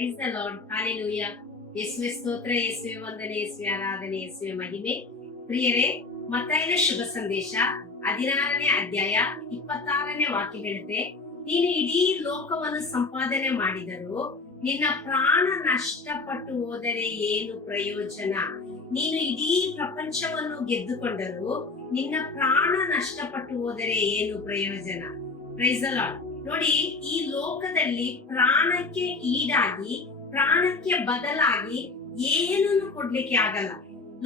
Praise the lord, hallelujah. ಯೇಸುವೆ ಸ್ತೋತ್ರ, ಯೇಸುವೆ ವಂದನೆ, ಯೇಸುವೆ ಆರಾಧನೆ, ಯೇಸುವೆ ಮಹಿಮೆ. ಪ್ರಿಯರೇ, ಮತ್ತಾಯನ ಶುಭ ಸಂದೇಶ 16ನೇ ಅಧ್ಯಾಯ 26ನೇ ವಾಕ್ಯ ಹೇಳುತ್ತೆ, ನೀನು ಇಡೀ ಲೋಕವನ್ನು ಸಂಪಾದನೆ ಮಾಡಿದರೂ ನಿನ್ನ ಪ್ರಾಣ ನಷ್ಟಪಟ್ಟು ಹೋದರೆ ಏನು ಪ್ರಯೋಜನ? ನೀನು ಇಡೀ ಪ್ರಪಂಚವನ್ನು ಗೆದ್ದುಕೊಂಡರೂ ನಿನ್ನ ಪ್ರಾಣ ನಷ್ಟಪಟ್ಟು ಹೋದರೆ ಏನು ಪ್ರಯೋಜನ? Praise the lord. ನೋಡಿ, ಈ ಲೋಕದಲ್ಲಿ ಪ್ರಾಣಕ್ಕೆ ಈಡಾಗಿ, ಪ್ರಾಣಕ್ಕೆ ಬದಲಾಗಿ ಏನನ್ನು ಕೊಡ್ಲಿಕ್ಕೆ ಆಗಲ್ಲ.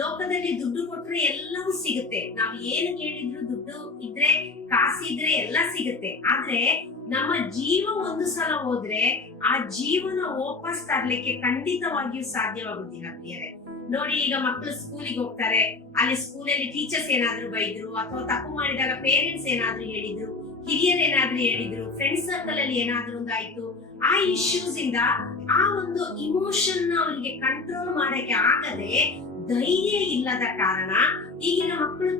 ಲೋಕದಲ್ಲಿ ದುಡ್ಡು ಕೊಟ್ರೆ ಎಲ್ಲವೂ ಸಿಗುತ್ತೆ. ನಾವು ಏನು ಕೇಳಿದ್ರು ದುಡ್ಡು ಇದ್ರೆ, ಕಾಸಿದ್ರೆ ಎಲ್ಲ ಸಿಗುತ್ತೆ. ಆದ್ರೆ ನಮ್ಮ ಜೀವ ಒಂದು ಸಲ ಹೋದ್ರೆ ಆ ಜೀವನ ವಾಪಸ್ ತರ್ಲಿಕ್ಕೆ ಖಂಡಿತವಾಗಿಯೂ ಸಾಧ್ಯವಾಗುದಿಲ್ಲ ಪ್ರಿಯರೇ. ನೋಡಿ, ಈಗ ಮಕ್ಕಳು ಸ್ಕೂಲಿಗೆ ಹೋಗ್ತಾರೆ, ಅಲ್ಲಿ ಸ್ಕೂಲಲ್ಲಿ ಟೀಚರ್ಸ್ ಏನಾದ್ರು ಬೈದ್ರು, ಅಥವಾ ತಪ್ಪು ಮಾಡಿದಾಗ ಪೇರೆಂಟ್ಸ್ ಏನಾದ್ರು ಹೇಳಿದ್ರು, ಹಿರಿಯರು ಏನಾದ್ರು ಹೇಳಿದ್ರು, ಫ್ರೆಂಡ್ಸ್ ಸರ್ಕಲ್ ಅಲ್ಲಿ ಏನಾದ್ರು ಒಂದಾಯ್ತು, ಆ ಇಶ್ಯೂಸ್ ಇಂದ ಆ ಒಂದು ಇಮೋಷನ್ ಅವರಿಗೆ ಕಂಟ್ರೋಲ್ ಮಾಡಕ್ಕೆ ಆಗದೆ ಧೈರ್ಯ ಇಲ್ಲದ ಕಾರಣ ಈಗಿನ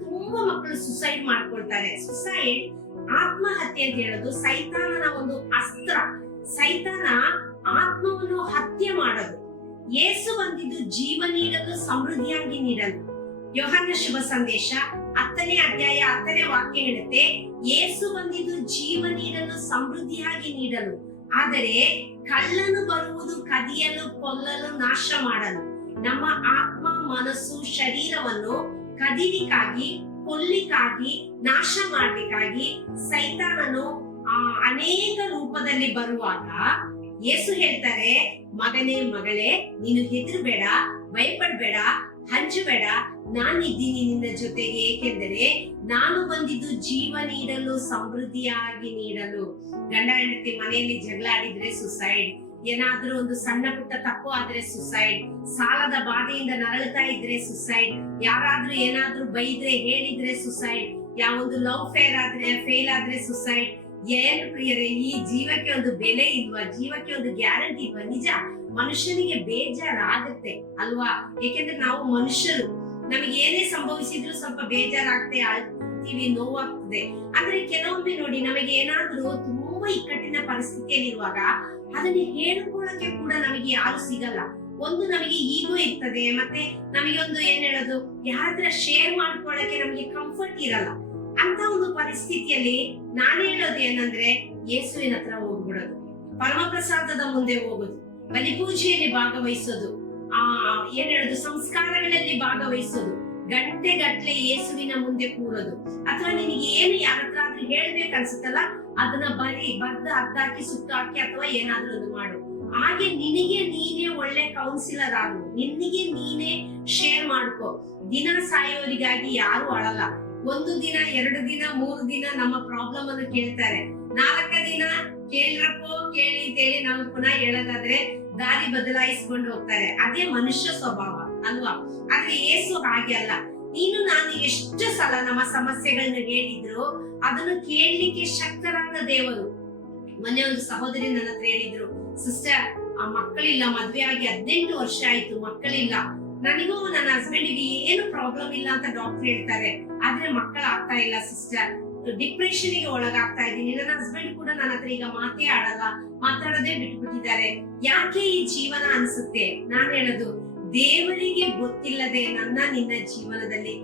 ತುಂಬಾ ಮಕ್ಕಳು ಸುಸೈಡ್ ಮಾಡ್ಕೊಳ್ತಾರೆ. ಸುಸೈಡ್, ಆತ್ಮಹತ್ಯೆ ಅಂತ ಹೇಳೋದು ಸೈತಾನನ ಒಂದು ಅಸ್ತ್ರ. ಸೈತಾನ ಆತ್ಮವನ್ನು ಹತ್ಯೆ ಮಾಡೋದು. ಯೇಸು ಬಂದಿದ್ದು ಜೀವ ನೀಡಲು, ಸಮೃದ್ಧಿಯಾಗಿ ನೀಡಲು. ಯೋಹಾನ ಶುಭ ಸಂದೇಶ 10ನೇ ಅಧ್ಯಾಯ 10ನೇ ವಾಕ್ಯ ಹೇಳುತ್ತೆ, ಯೇಸು ಬಂದಿದ್ದು ಜೀವ ನೀಡಲು, ಸಮೃದ್ಧಿಯಾಗಿ ನೀಡಲು. ಆದರೆ ಕಳ್ಳನು ಬರುವುದು ಕದಿಯಲು, ಕೊಲ್ಲಲು, ನಾಶ ಮಾಡಲು. ನಮ್ಮ ಆತ್ಮ, ಮನಸ್ಸು, ಶರೀರವನ್ನು ಕದಿಲಿಕ್ಕಾಗಿ, ಕೊಲ್ಲಿಕ್ಕಾಗಿ, ನಾಶ ಮಾಡ್ಲಿಕ್ಕಾಗಿ ಸೈತಾನನು ಅನೇಕ ರೂಪದಲ್ಲಿ ಬರುವಾಗ ಯೇಸು ಹೇಳ್ತಾರೆ, ಮಗನೇ, ಮಗಳೇ, ನೀನು ಹೆದರ್ಬೇಡ, ಭಯಪಡ್ಬೇಡ, ಹಂಚಬೇಡ, ನಾನಿದ್ದೀನಿ ನಿನ್ನ ಜೊತೆಗೆ. ಏಕೆಂದರೆ ನಾನು ಬಂದಿದ್ದು ಜೀವ ನೀಡಲು, ಸಮೃದ್ಧಿಯಾಗಿ ನೀಡಲು. ಗಂಡ ಹೆಂಡತಿ ಮನೆಯಲ್ಲಿ ಜಗಳ ಆಡಿದ್ರೆ ಸುಸೈಡ್, ಏನಾದ್ರೂ ಒಂದು ಸಣ್ಣ ಪುಟ್ಟ ತಪ್ಪು ಆದ್ರೆ ಸುಸೈಡ್, ಸಾಲದ ಬಾಧೆಯಿಂದ ನರಳುತ್ತಾ ಇದ್ರೆ ಸುಸೈಡ್, ಯಾರಾದ್ರೂ ಏನಾದ್ರೂ ಬೈದ್ರೆ, ಹೇಳಿದ್ರೆ ಸುಸೈಡ್, ಯಾವೊಂದು ಲವ್ ಫೇಲ್ ಆದ್ರೆ ಸುಸೈಡ್. ಏನು ಪ್ರಿಯರೇ, ಈ ಜೀವಕ್ಕೆ ಒಂದು ಬೆಲೆ ಇಲ್ವಾ? ಜೀವಕ್ಕೆ ಒಂದು ಗ್ಯಾರಂಟಿ ಇಲ್ವಾ? ನಿಜ, ಮನುಷ್ಯನಿಗೆ ಬೇಜಾರಾಗುತ್ತೆ ಅಲ್ವಾ? ಏಕೆಂದ್ರೆ ನಾವು ಮನುಷ್ಯರು, ನಮಗೆ ಏನೇ ಸಂಭವಿಸಿದ್ರು ಸ್ವಲ್ಪ ಬೇಜಾರಾಗ್ತದೆ, ಅಳ್ತೀವಿ, ನೋವಾಗ್ತದೆ. ಅಂದ್ರೆ ಕೆಲವೊಮ್ಮೆ ನೋಡಿ, ನಮಗೆ ಏನಾದ್ರೂ ತುಂಬಾ ಇಕ್ಕಟ್ಟಿನ ಪರಿಸ್ಥಿತಿಯಲ್ಲಿ ಇರುವಾಗ ಅದನ್ನ ಹೇಳ್ಕೊಳ್ಳಕ್ಕೆ ಕೂಡ ನಮಗೆ ಯಾರು ಸಿಗಲ್ಲ. ಒಂದು ನಮಗೆ ಈಗೋ ಇರ್ತದೆ, ಮತ್ತೆ ನಮಗೆ ಒಂದು ಏನ್ ಹೇಳೋದು, ಯಾರ ಶೇರ್ ಮಾಡ್ಕೊಳ್ಳಕ್ಕೆ ನಮಗೆ ಕಂಫರ್ಟ್ ಇರಲ್ಲ. ಅಂತ ಒಂದು ಪರಿಸ್ಥಿತಿಯಲ್ಲಿ ನಾನು ಹೇಳೋದು ಏನಂದ್ರೆ, ಯೇಸುವಿನ ಹತ್ರ ಹೋಗ್ಬಿಡೋದು, ಪರಮಪ್ರಸಾದದ ಮುಂದೆ ಹೋಗೋದು, ಬಲಿಪೂಜೆಯಲ್ಲಿ ಭಾಗವಹಿಸೋದು, ಏನ್ ಹೇಳೋದು, ಸಂಸ್ಕಾರಗಳಲ್ಲಿ ಭಾಗವಹಿಸೋದು, ಗಂಟೆಗಟ್ಲೆ ಯೇಸುವಿನ ಮುಂದೆ ಕೂರೋದು. ಅಥವಾ ನಿನಗೆ ಏನು ಯಾರ ಹತ್ರ ಆದ್ರೂ ಹೇಳ್ಬೇಕನ್ಸುತ್ತಲ್ಲ, ಅದನ್ನ ಬರ್ದು ಅರ್ಧಾಕಿ, ಸುಟ್ಟು ಹಾಕಿ, ಅಥವಾ ಏನಾದ್ರೂ ಒಂದು ಮಾಡು. ಹಾಗೆ ನಿನಗೆ ನೀನೇ ಒಳ್ಳೆ ಕೌನ್ಸಿಲರ್ ಆಗು, ನಿನಗೆ ನೀನೇ ಶೇರ್ ಮಾಡ್ಕೋ. ದಿನ ಸಾಯೋರಿಗಾಗಿ ಯಾರು ಅಳಲ್ಲ. 1 ದಿನ, 2 ದಿನ, 3 ದಿನ ನಮ್ಮ ಪ್ರಾಬ್ಲಮ್ ಅನ್ನು ಕೇಳ್ತಾರೆ. 4 ದಿನ ಕೇಳ್ರಪ್ಪೋ ಕೇಳಿ ಅಂತೇಳಿ ನಾವು ಪುನಃ ಹೇಳೋದಾದ್ರೆ ದಾರಿ ಬದಲಾಯಿಸ್ಕೊಂಡು ಹೋಗ್ತಾರೆ. ಅದೇ ಮನುಷ್ಯ ಸ್ವಭಾವ ಅಲ್ವಾ? ಆದ್ರೆ ಯೇಸು ಹಾಗೆ ಅಲ್ಲ. ನಾನು ಎಷ್ಟು ಸಲ ನಮ್ಮ ಸಮಸ್ಯೆಗಳನ್ನ ಹೇಳಿದ್ರು ಅದನ್ನು ಕೇಳಲಿಕ್ಕೆ ಶಕ್ತರಾದ ದೇವರು. ಮೊನ್ನೆ ಒಂದು ಸಹೋದರಿ ನನ್ನ ಹತ್ರ ಹೇಳಿದ್ರು, ಸಿಸ್ಟರ್, ಆ ಮಕ್ಕಳಿಲ್ಲ, ಮದ್ವೆ ಆಗಿ 18 ವರ್ಷ ಆಯ್ತು, ಮಕ್ಕಳಿಲ್ಲ. ನನಗೂ ನನ್ನ ಹಸ್ಬೆಂಡಿಗೆ ಏನು ಪ್ರಾಬ್ಲಮ್ ಇಲ್ಲ ಅಂತ ಡಾಕ್ಟರ್ ಹೇಳ್ತಾರೆ, ಆದ್ರೆ ಮಕ್ಕಳು ಆಗ್ತಾ ಇಲ್ಲ ಸಿಸ್ಟರ್, ಡಿಪ್ರೆಷನ್ ಗೆ ಒಳಗಾಗ್ತಾ ಇದ್ದೀನಿ. ನನ್ನ ಹಸ್ಬೆಂಡ್ ಕೂಡ ನನ್ನ ಹತ್ರ ಈಗ ಮಾತೇ ಆಡಲ್ಲ, ಮಾತಾಡೋದೇ ಬಿಟ್ಬಿಟ್ಟಿದ್ದಾರೆ. ಯಾಕೆ ಈ ಜೀವನ ಅನ್ಸುತ್ತೆ? ನಾನ್ ಹೇಳೋದು, ದೇವರಿಗೆ ಗೊತ್ತಿಲ್ಲದೆ ನಿನ್ನ ಜೀವನದಲ್ಲಿ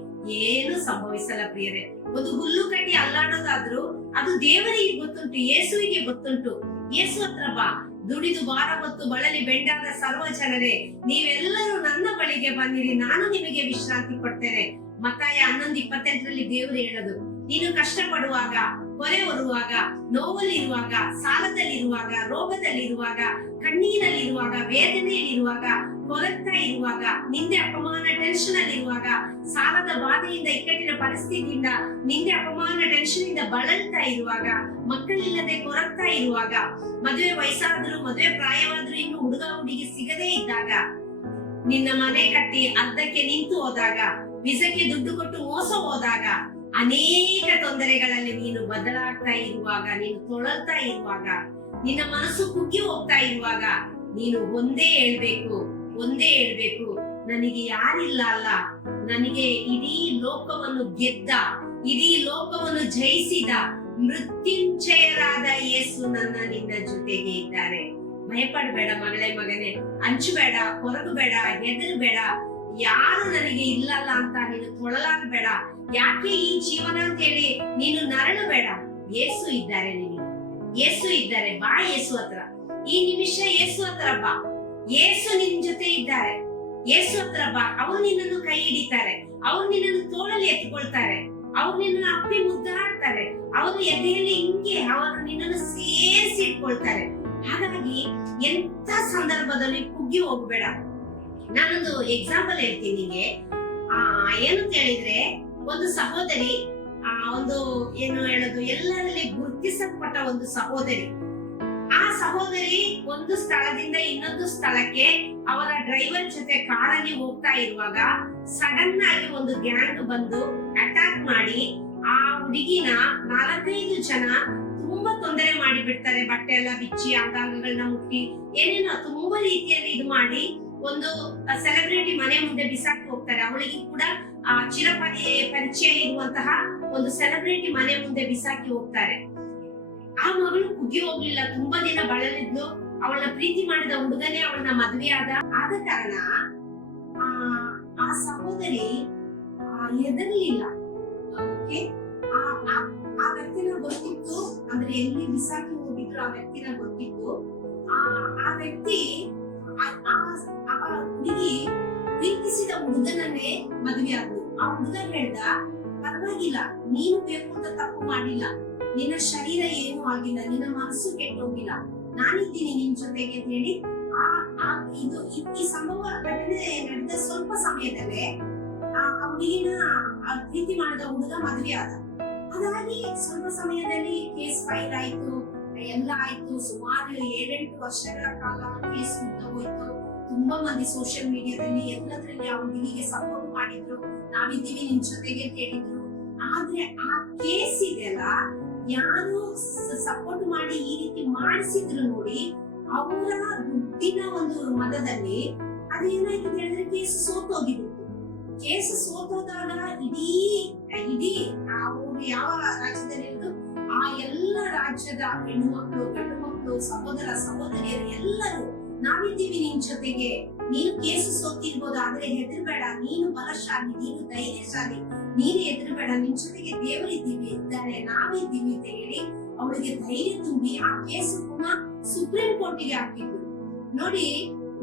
ಏನು ಸಂಭವಿಸಲ್ಲ ಪ್ರಿಯರೇ. ಒಂದು ಹುಲ್ಲು ಕಟ್ಟಿ ಅಲ್ಲಾಡೋದಾದ್ರೂ ಅದು ದೇವರಿಗೆ ಗೊತ್ತುಂಟು, ಯೇಸುವಿಗೆ ಗೊತ್ತುಂಟು. ಯೇಸು ಹತ್ರ ಬಾ, ದುಡಿದು ಭಾರ ಹೊತ್ತು ಬಳಲಿ ಬೆಂಡಾದ ಸರ್ವ ಜನರೇ, ನೀವೆಲ್ಲರೂ ನನ್ನ ಬಳಿಗೆ ಬಂದಿರಿ, ನಾನು ನಿಮಗೆ ವಿಶ್ರಾಂತಿ ಕೊಡ್ತೇನೆ. ಮತ್ತಾಯ 11:28 ದೇವರು ಹೇಳೋದು, ನೀನು ಕಷ್ಟ ಪಡುವಾಗ, ಹೊರೆ ಹೊರುವಾಗ, ನೋವಲ್ಲಿರುವಾಗ, ಸಾಲದಲ್ಲಿರುವಾಗ, ರೋಗದಲ್ಲಿರುವಾಗ, ಕಣ್ಣೀರಲ್ಲಿರುವಾಗ, ವೇದನೆಯಲ್ಲಿರುವಾಗ, ಕೊರಗ್ತಾ ಇರುವಾಗ, ನಿಂದೆ ಅಪಮಾನ ಟೆನ್ಷನ್ ಅಲ್ಲಿರುವಾಗ, ಸಾಲದ ಬಾಧೆಯಿಂದ, ಇಕ್ಕಟ್ಟಿನ ಪರಿಸ್ಥಿತಿಯಿಂದ, ನಿಂದೆ ಅಪಮಾನ ಟೆನ್ಷನ್ ಇಂದ ಬಳಲ್ತಾ ಇರುವಾಗ, ಮಕ್ಕಳಿಲ್ಲದೆ ಕೊರಗ್ತಾ ಇರುವಾಗ, ಮದುವೆ ವಯಸ್ಸಾದ್ರೂ, ಮದುವೆ ಪ್ರಾಯವಾದ್ರೂ ಇನ್ನು ಹುಡುಗ ಹುಡುಗಿ ಸಿಗದೇ ಇದ್ದಾಗ, ನಿನ್ನ ಮನೆ ಕಟ್ಟಿ ಅರ್ಧಕ್ಕೆ ನಿಂತು ಹೋದಾಗ, ವಿಸಕ್ಕೆ ದುಡ್ಡು ಕೊಟ್ಟು ಮೋಸ ಹೋದಾಗ, ಅನೇಕ ತೊಂದರೆಗಳಲ್ಲಿ ನೀನು ಬದಲಾಗ್ತಾ ಇರುವಾಗ, ನೀನು ತೊಳಲ್ತಾ ಇರುವಾಗ, ನಿನ್ನ ಮನಸ್ಸು ಕುಗ್ಗಿ ಹೋಗ್ತಾ ಇರುವಾಗ, ನೀನು ಒಂದೇ ಹೇಳ್ಬೇಕು, ನನಗೆ ಯಾರಿಲ್ಲ ಅಲ್ಲ, ನನಗೆ ಇಡೀ ಲೋಕವನ್ನು ಗೆದ್ದ, ಇಡೀ ಲೋಕವನ್ನು ಜಯಿಸಿದ ಮೃತ್ಯುಂಜಯರಾದ ಯೇಸು ನಿನ್ನ ಜೊತೆಗೆ ಇದ್ದಾರೆ. ಭಯಪಡಬೇಡ ಮಗಳೇ ಮಗನೇ, ಹಂಚಬೇಡ, ಕೊರಗಬೇಡ, ಹೆದರ್ಬೇಡ, ಯಾರು ನನಗೆ ಇಲ್ಲಲ್ಲ ಅಂತ ನೀನು ತೊಳಲಾಗಬೇಡ. ಯಾಕೆ ಈ ಜೀವನ ಅಂತ ಹೇಳಿ ನೀನು ನರಳಬೇಡ. ಯೇಸು ಇದ್ದಾರೆ ನಿನಗೆ, ಯೇಸು ಇದ್ದಾರೆ. ಬಾ ಯೇಸು ಹತ್ರ, ಈ ನಿಮಿಷ ಯೇಸು ಹತ್ರ ಬಾ. ಯೇಸು ನಿನ್ ಜೊತೆ ಇದ್ದಾರೆ. ಯೇಸು ಹತ್ರ ಬಾ. ಅವ್ರು ನಿನ್ನನ್ನು ಕೈ ಹಿಡಿತಾರೆ, ಅವ್ರು ನಿನ್ನನ್ನು ತೋಳಲ್ಲಿ ಎತ್ಕೊಳ್ತಾರೆ, ಅವ್ರು ನಿನ್ನನ್ನು ಅಪ್ಪಿ ಮುದ್ದಾಡ್ತಾರೆ, ಅವರು ಎದೆಯಲ್ಲಿ ಹಿಂಗೆ ಅವರು ನಿನ್ನನ್ನು ಸೇರಿಸಿ ಇಟ್ಕೊಳ್ತಾರೆ. ಹಾಗಾಗಿ ಎಂತ ಸಂದರ್ಭದಲ್ಲಿ ಕುಗ್ಗಿ ಹೋಗ್ಬೇಡ. ನಾನೊಂದು ಎಕ್ಸಾಂಪಲ್ ಹೇಳ್ತೀನಿ ನಿಮಗೆ. ಏನಂತ ಹೇಳಿದ್ರೆ, ಒಂದು ಸಹೋದರಿ, ಒಂದು ಏನು ಹೇಳೋದು, ಎಲ್ಲರಲ್ಲಿ ಗುರುತಿಸಲ್ಪಟ್ಟ ಒಂದು ಸಹೋದರಿ. ಆ ಸಹೋದರಿ ಒಂದು ಸ್ಥಳದಿಂದ ಇನ್ನೊಂದು ಸ್ಥಳಕ್ಕೆ ಅವರ ಡ್ರೈವರ್ ಜೊತೆ ಕಾರಲ್ಲಿ ಹೋಗ್ತಾ ಇರುವಾಗ ಸಡನ್ ಆಗಿ ಒಂದು ಗ್ಯಾಂಗ್ ಬಂದು ಅಟ್ಯಾಕ್ ಮಾಡಿ ಆ ಹುಡುಗಿನ 4-5 ಜನ ತುಂಬಾ ತೊಂದರೆ ಮಾಡಿ ಬಿಡ್ತಾರೆ. ಬಟ್ಟೆ ಎಲ್ಲ ಬಿಚ್ಚಿ, ಅಂಗಾಂಗಗಳನ್ನ ಮುಟ್ಟಿ, ಏನೇನೋ ತುಂಬಾ ರೀತಿಯಲ್ಲಿ ಇದು ಮಾಡಿ ಒಂದು ಸೆಲೆಬ್ರಿಟಿ ಮನೆ ಮುಂದೆ ಬಿಸಾಕಿ ಹೋಗ್ತಾರೆ. ಅವಳಿಗೆ ಕೂಡ ಪರಿಚಯ ಇರುವಂತಹ ಒಂದು ಸೆಲೆಬ್ರಿಟಿ ಮನೆ ಮುಂದೆ ಬಿಸಾಕಿ ಹೋಗ್ತಾರೆ. ಆ ಮಗಳು ಕುಗ್ಗಿ ಹೋಗ್ಲಿಲ್ಲ, ತುಂಬಾ ದಿನ ಬಳಲಿದ್ಲು. ಅವಳನ್ನ ಪ್ರೀತಿ ಮಾಡಿದ ಹುಡುಗನೇ ಅವಳನ್ನ ಮದುವೆ ಆದ ಕಾರಣ ಆ ಸಹೋದರಿ ಹೆದರ್ಲಿಲ್ಲ. ಆ ವ್ಯಕ್ತಿನ ಗೊತ್ತಿತ್ತು, ಅಂದ್ರೆ ಎಲ್ಲಿ ಬಿಸಾಕಿ ಹೋಗಿದ್ರು ಆ ವ್ಯಕ್ತಿನ ಗೊತ್ತಿತ್ತು. ಆ ವ್ಯಕ್ತಿ ಹುಡುಗಿ ಪ್ರೀತಿಸಿದ ಹುಡುಗನನ್ನೇ ಮದುವೆ ಆದ್ಲು. ಆ ಹುಡುಗ ಹೇಳ್ದ, ಪರವಾಗಿಲ್ಲ, ನೀನು ಬೇಕು ಅಂತ ತಪ್ಪು ಮಾಡಿಲ್ಲ, ನಿನ್ನ ಶರೀರ ಏನೂ ಆಗಿಲ್ಲ, ನಿನ್ನ ಮನಸ್ಸು ಕೆಟ್ಟೋಗಿಲ್ಲ, ನಾನಿದ್ದೀನಿ ನಿನ್ ಜೊತೆಗೆ ಅಂತ ಹೇಳಿ ಈ ಸಂಭವ ಘಟನೆ ನಡೆದ ಸ್ವಲ್ಪ ಸಮಯದಲ್ಲೇ ಆ ಹುಡುಗಿನ ಪ್ರೀತಿ ಮಾಡಿದ ಹುಡುಗ ಮದುವೆ ಆದ. ಹಾಗಾಗಿ ಸ್ವಲ್ಪ ಸಮಯದಲ್ಲಿ ಕೇಸ್ ಫೈಲ್ ಆಯ್ತು, ಎಲ್ಲ ಆಯ್ತು. ಸುಮಾರು 7-8 ವರ್ಷಗಳ ಕಾಲ ಕೇಸ್ ಮುಗ್ದು ಹೋಯ್ತು. ತುಂಬಾ ಮಂದಿ ಸೋಷಿಯಲ್ ಮೀಡಿಯಾದಲ್ಲಿ ಎಲ್ಲದ್ರಲ್ಲಿ ಆ ಹುಡುಗಿಗೆ ಸಪೋರ್ಟ್ ಮಾಡಿದ್ರು, ನಾವಿದ್ದೀವಿ ನಿನ್ ಜೊತೆಗೆ ಅಂತ ಹೇಳಿದ್ರು. ಆದ್ರೆ ಆ ಕೇಸ್ ಇದೆಲ್ಲ ಯಾರು ಸಪೋರ್ಟ್ ಮಾಡಿ ಈ ರೀತಿ ಮಾಡಿಸಿದ್ರು ನೋಡಿ, ಅವರ ದುಡ್ಡಿನ ಒಂದು ಮದದಲ್ಲಿ ಅದೇನಾಯ್ತು ಅಂತ ಹೇಳಿದ್ರೆ ಕೇಸ್ ಸೋತೋಗಿಬಿಟ್ಟು. ಕೇಸ್ ಸೋತೋದಾಗ ಇಡೀ ಅವರು ಯಾವ ರಾಜ್ಯದಲ್ಲಿ ಇರೋದು ಆ ಎಲ್ಲ ರಾಜ್ಯದ ಹೆಣ್ಣು ಮಕ್ಕಳು, ಗಂಡು ಮಕ್ಕಳು, ಸಹೋದರ ಸಹೋದರಿಯರು ಎಲ್ಲರೂ ನಾವಿದ್ದೀವಿ ನಿನ್ ಜೊತೆಗೆ, ನೀನು ಕೇಸು ಸೋತಿರ್ಬೋದು ಆದ್ರೆ ಹೆದರ್ಬೇಡ, ನೀನು ಬಲಶಾಲಿ, ನೀನು ಧೈರ್ಯಶಾಲಿ, ನೀನು ಹೆದರ್ಬೇಡ, ನಿನ್ ಜೊತೆಗೆ ದೇವರಿದ್ದೀವಿ ಇದ್ದಾರೆ, ನಾವಿದ್ದೀವಿ ಅಂತ ಹೇಳಿ ಅವಳಿಗೆ ಧೈರ್ಯ ತುಂಬಿ ಆ ಕೇಸು ಪುನಃ ಸುಪ್ರೀಂ ಕೋರ್ಟಿಗೆ ಹಾಕಿದ್ರು. ನೋಡಿ,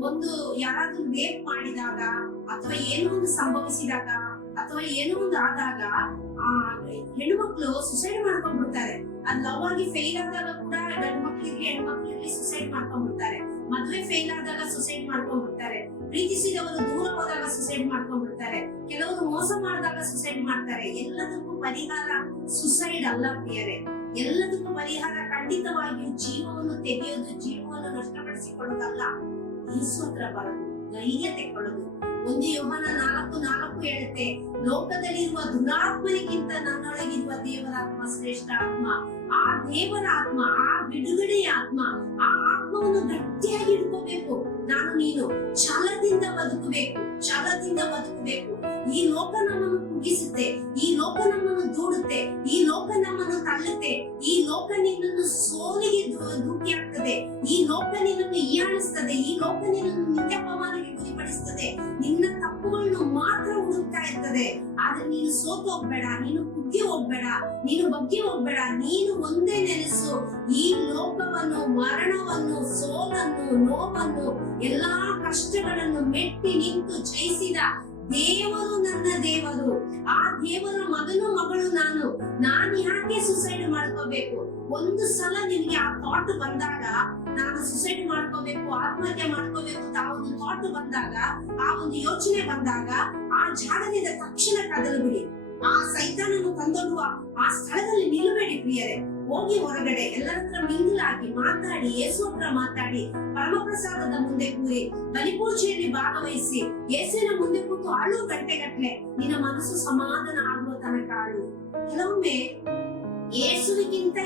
ಒಂದು ಯಾರಾದ್ರೂ ರೇಪ್ ಮಾಡಿದಾಗ ಅಥವಾ ಏನೋ ಒಂದು ಸಂಭವಿಸಿದಾಗ ಅಥವಾ ಏನೋ ಒಂದು ಆದಾಗ ಹೆಣ್ಣು ಮಕ್ಕಳು ಸುಸೈಡ್ ಮಾಡ್ಕೊಂಡ್ಬಿಡ್ತಾರೆ. ಅದ್ ಲವ್ ಆಗಿ ಫೇಲ್ ಆದಾಗ ಕೂಡ ಗಂಡು ಮಕ್ಳಿಗೆ ಹೆಣ್ಣು ಮಕ್ಳಿಗೆ ಸುಸೈಡ್ ಮಾಡ್ಕೊಂಡ್ಬಿಡ್ತಾರೆ. ಮದ್ವೆ ಫೇಲ್ ಆದಾಗ ಸುಸೈಡ್ ಮಾಡ್ಕೊಂಡ್ಬಿಡ್ತಾರೆ. ಪ್ರೀತಿಸಿದವರು ದೂರ ಹೋದಾಗ ಸುಸೈಡ್ ಮಾಡ್ಕೊಂಡ್ಬಿಡ್ತಾರೆ. ಕೆಲವರು ಮೋಸ ಮಾಡಿದಾಗ ಸುಸೈಡ್ ಮಾಡ್ತಾರೆ. ಎಲ್ಲದಕ್ಕೂ ಪರಿಹಾರ ಸುಸೈಡ್ ಅಲ್ಲ ಪ್ರಿಯರೇ. ಎಲ್ಲದಕ್ಕೂ ಪರಿಹಾರ ಖಂಡಿತವಾಗಿಯೂ ಜೀವವನ್ನು ತೆಗೆಯೋದು, ಜೀವವನ್ನು ನಷ್ಟಪಡಿಸಿಕೊಳ್ಳೋದಲ್ಲ, ಯೇಸು ಹತ್ರ ಬರೋದು, ಧೈರ್ಯ ತೆಕ್ಕೊಳ್ಳೋದು. 1 ಯೋಹಾನ 4:4 ಹೇಳುತ್ತೆ, ಲೋಕದಲ್ಲಿರುವ ದುರಾತ್ಮನಿಗಿಂತ ನನ್ನೊಳಗಿರುವ ದೇವರ ಆತ್ಮ ಶ್ರೇಷ್ಠ ಆತ್ಮ. ಆ ದೇವರ ಆತ್ಮ, ಆ ಬಿಡುಗಡೆಯ ಆತ್ಮ, ಆ ಆತ್ಮವನ್ನು ಗಟ್ಟಿಯಾಗಿ ಹಿಡ್ಕೋಬೇಕು. ನಾನು ನೀನು ಛಲದಿಂದ ಬದುಕಬೇಕು, ಛಲದಿಂದ ಬದುಕಬೇಕು. ಈ ಲೋಕ ನಮ್ಮನ್ನು ಕುಗ್ಗಿಸುತ್ತೆ, ಈ ಲೋಕ ನಮ್ಮನ್ನು ದೂಡುತ್ತೆ, ಈ ಲೋಕ ನಮ್ಮನ್ನು ತಳ್ಳುತ್ತೆ, ಈ ಲೋಕ ನಿನ್ನನ್ನು ಸೋಲಿಗೆ ಧೂಕಿ ಆಗ್ತದೆ, ಈ ಲೋಕ ನಿನ್ನನ್ನು ಹೀಯಾಳಿಸ್ತದೆ, ಈ ಲೋಕ ನಿನ್ನನ್ನು ನಿತ್ಯಪಮಾನಕ್ಕೆ ಗುರಿಪಡಿಸ್ತದೆ, ನಿನ್ನ ತಪ್ಪುಗಳನ್ನು ಮಾತ್ರ ಹುಡುಕ್ತಾ ಇರ್ತದೆ. ಆದ್ರೆ ನೀನು ಸೋತು ಹೋಗ್ಬೇಡ, ನೀನು ಕುಗ್ಗಿ ಹೋಗ್ಬೇಡ, ನೀನು ಬಗ್ಗಿ ಹೋಗ್ಬೇಡ. ನೀನು ಒಂದೇ ನೆನೆಸು, ಈ ಲೋಕವನ್ನು, ಮರಣವನ್ನು, ಸೋಲನ್ನು, ನೋವನ್ನು, ಎಲ್ಲಾ ಕಷ್ಟಗಳನ್ನು ಮೆಟ್ಟಿ ನಿಂತು ಜಯಿಸಿದ ದೇವರು ನನ್ನ ದೇವರು. ಆ ದೇವರ ಮಗನು ಮಗಳು ನಾನು ಯಾಕೆ ಸುಸೈಡ್ ಮಾಡ್ಕೋಬೇಕು? ಒಂದು ಸಲ ನಿನ್ಗೆ ಆ ಥಾಟ್ ಬಂದಾಗ, ನಾನು ಸುಸೈಡ್ ಮಾಡ್ಕೋಬೇಕು, ಆತ್ಮಹತ್ಯೆ ಮಾಡ್ಕೋಬೇಕು ಅಂತ ಒಂದು ಥಾಟ್ ಬಂದಾಗ, ಆ ಒಂದು ಯೋಚನೆ ಬಂದಾಗ, ಆ ಜಾಗದಿಂದ ತಕ್ಷಣ ಕದಲು ಬಿಡಿ. ಆ ಸೈತಾನನ್ನು ತಂದೊಡ್ಡುವ ಆ ಸ್ಥಳದಲ್ಲಿ ನಿಲ್ಲಬೇಡಿ ಪ್ರಿಯರೇ. ಹೋಗಿ ಹೊರಗಡೆ ಎಲ್ಲರ ಹತ್ರ ಮಿಂಗಲಾಗಿ ಮಾತಾಡಿ, ಯೇಸು ಹತ್ರ ಮಾತಾಡಿ, ಪರಮಪ್ರಸಾದದ ಮುಂದೆ ಕೂರಿ, ಬಲಿಪೂಜೆಯಲ್ಲಿ ಭಾಗವಹಿಸಿ, ಯೇಸುವಿನ ಮುಂದೆ ಕೂತು ಆಳು ಗಂಟೆಗಟ್ಟಲೆ ನಿನ್ನ ಮನಸ್ಸು ಸಮಾಧಾನ ಆಗುವ ತನಕ ಆಳು. ಕೆಲವೊಮ್ಮೆ ಯೇಸುವಿಗಿಂತ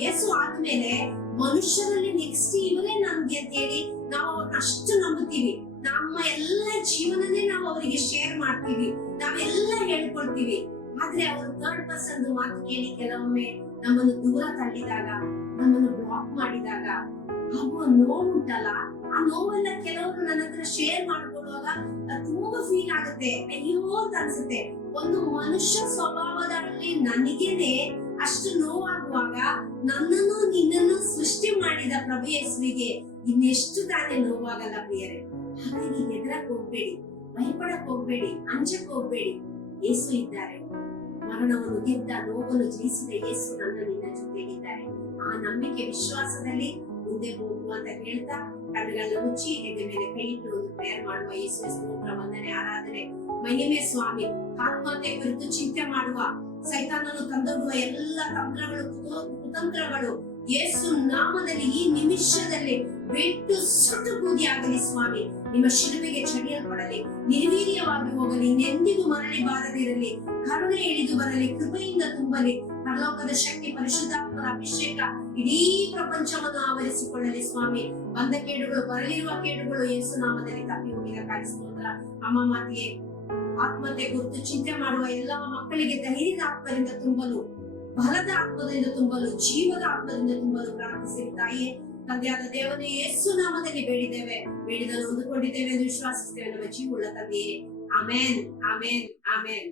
ಯೇಸು ಆದ್ಮೇಲೆ ಮನುಷ್ಯರಲ್ಲಿ ನೆಕ್ಸ್ಟ್ ಇವರೇ ನಮ್ಗೆ ಅಂತ ಹೇಳಿ ನಾವು ಅವ್ರನ್ನ ಅಷ್ಟು ನಂಬುತ್ತೀವಿ. ನಮ್ಮ ಎಲ್ಲ ಜೀವನನೇ ನಾವು ಅವರಿಗೆ ಶೇರ್ ಮಾಡ್ತೀವಿ, ನಾವೆಲ್ಲ ಹೇಳ್ಕೊಳ್ತೀವಿ. ಆದ್ರೆ ಅವರು 3rd ಪರ್ಸನ್ ಮಾತು ಕೇಳಿ ಕೆಲವೊಮ್ಮೆ ನಮ್ಮನ್ನು ದೂರ ತಳ್ಳಿದಾಗ, ನಮ್ಮನ್ನು ಬ್ಲಾಕ್ ಮಾಡಿದಾಗ ಆಗುವ ನೋವುಂಟಲ್ಲ, ಆ ನೋವೆಲ್ಲ ಕೆಲವರು ನನ್ನ ಹತ್ರ ಶೇರ್ ಮಾಡ್ಕೊಳ್ಳುವಾಗ ತುಂಬಾ ಫೀಲ್ ಆಗುತ್ತೆ, ಅಯ್ಯೋ ಅಂತ ಅನ್ಸುತ್ತೆ. ಒಂದು ಮನುಷ್ಯ ಸ್ವಭಾವದಲ್ಲಿ ನನಗೇನೆ ಅಷ್ಟು ನೋವಾಗುವಾಗ ನನ್ನನ್ನು ನಿನ್ನನ್ನು ಸೃಷ್ಟಿ ಮಾಡಿದ ಪ್ರಭು ಯೇಸುವಿಗೆ ಇನ್ನೆಷ್ಟು ತಾನೇ ನೋವಾಗಲ್ಲ ಪ್ರಿಯರೇ. ಹಾಗಾಗಿ ಹೆದರಕ್ ಹೋಗ್ಬೇಡಿ, ಭಯಪಡಕ್ ಹೋಗ್ಬೇಡಿ, ಅಂಜಕ್ ಹೋಗ್ಬೇಡಿ. ಯೇಸು ಇದ್ದಾರೆ. ಮರಣವನ್ನು ಗೆದ್ದ, ನೋವನ್ನು ಜಯಿಸಿದ ಯೇಸು ನನ್ನ ನಿನ್ನ ಜೊತೆಗಿದ್ದಾರೆ. ಆ ನಂಬಿಕೆ ವಿಶ್ವಾಸದಲ್ಲಿ ಮುಂದೆ ಹೋಗು ಅಂತ ಹೇಳ್ತಾ ಕಣ್ಣುಗಳನ್ನ ಮುಚ್ಚಿ ಎದೆ ಮೇಲೆ ಕೈ ಇಟ್ಟು ಒಂದು ಪ್ರೇಯರ್ ಮಾಡುವ. ಯೇಸು ಸ್ತೋತ್ರ, ವಂದನೆ, ಆರಾಧನೆ, ಮಹಿಮೆ ಸ್ವಾಮಿ. ಆತ್ಮಹತ್ಯೆ ಕುರಿತು ಚಿಂತೆ ಮಾಡುವ, ಸೈತಾನನು ತಂದೊಡ್ಡುವ ಎಲ್ಲ ತಂತ್ರಗಳು, ಕುತಂತ್ರಗಳು ಯೇಸು ನಾಮದಲ್ಲಿ ಈ ನಿಮಿಷದಲ್ಲಿ ಬಿಟ್ಟು ಸುಟ್ಟು ಬೂದಿ ಆಗಲಿ ಸ್ವಾಮಿ. ನಿಮ್ಮ ಶಿಲುಬೆಗೆ ಚಡಿಯಲ್ಪಡಲಿ, ನಿರ್ವೀರ್ಯವಾಗಿ ಹೋಗಲಿ, ಇನ್ನೆಂದಿಗೂ ಮರಳಿ ಬಾರದಿರಲಿ. ಕರುಣೆ ಇಳಿದು ಬರಲಿ, ಕೃಪೆಯಿಂದ ತುಂಬಲಿ. ಪರಲೋಕದ ಶಕ್ತಿ, ಪರಿಶುದ್ಧಾತ್ಮನ ಅಭಿಷೇಕ ಇಡೀ ಪ್ರಪಂಚವನ್ನು ಆವರಿಸಿಕೊಳ್ಳಲಿ ಸ್ವಾಮಿ. ಬಂದ ಕೇಡುಗಳು, ಬರಲಿರುವ ಕೇಡುಗಳು ಯೇಸು ನಾಮದಲ್ಲಿ ತಪ್ಪಿ ಹೋಗಿದ್ದಕ್ಕಾಗಿ ಸ್ತೋತ್ರ. ಅಮ್ಮ ಮಾತೆಯೇ, ಆತ್ಮಹತ್ಯೆ ಕುರಿತು ಚಿಂತೆ ಮಾಡುವ ಎಲ್ಲಾ ಮಕ್ಕಳಿಗೆ ಧೈರ್ಯದ ಆತ್ಮದಿಂದ ತುಂಬಲು, ಬಲದ ಆತ್ಮದಿಂದ ತುಂಬಲು, ಜೀವದ ಆತ್ಮದಿಂದ ತುಂಬಲು ಪ್ರಾರ್ಥಿಸಿರಿ ತಾಯಿಯೇ. ತಂದೆಯಾದ ದೇವನೇ, ಯೇಸು ನಾಮದಲ್ಲಿ ಬೇಡಿದ್ದೇವೆ, ಬೇಡಿದನ್ನು ಹೊಂದಿಕೊಂಡಿದ್ದೇವೆ ಎಂದು ವಿಶ್ವಾಸಿಸ್ತೇವೆ ನಮ್ಮ ಜೀವವುಳ್ಳ ತಂದೆಯೇ. ಆಮೇನ್, ಆಮೇನ್, ಆಮೇನ್.